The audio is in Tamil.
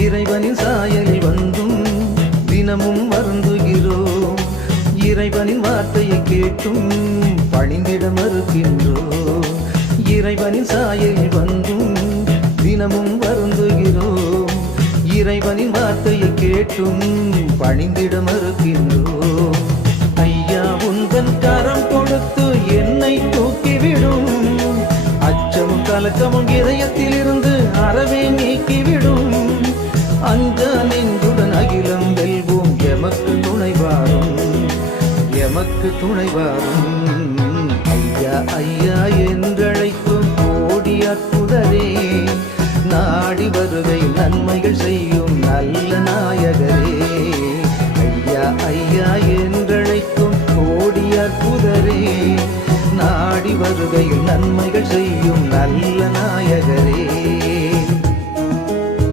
இறைவனின் சாயலில் வந்தும் தினமும் வருந்துகிறோம். இறைவனின் வார்த்தையை கேட்டும் பணிந்திட மறுக்கின்றோம். இறைவனின் சாயலில் வந்தும் தினமும் வருந்துகிறோம். இறைவனின் வார்த்தையை கேட்டும் பணிந்திட மறுக்கின்றோம். ஐயா உந்தன் கரம் கொடுத்து என்னை தூக்கிவிடும். அச்சமும் கலக்கமும் இதயத்தில் இருந்து அறவே நீக்கிவிடும். அஞ்ச நெஞ்சுடன் அகிலம் வெல்வோம். எமக்கு துணைவாரும், எமக்கு துணைவாரும். ஐயா ஐயா என்றழைக்கும் கோடி அற்புதரே, நாடி வருகை நன்மைகள் செய்யும் நல்ல நாயகரே. ஐயா ஐயா என்றழைக்கும் கோடி அற்புதரே, நாடி வருகையில் நன்மைகள் செய்யும் நல்ல நாயகரே.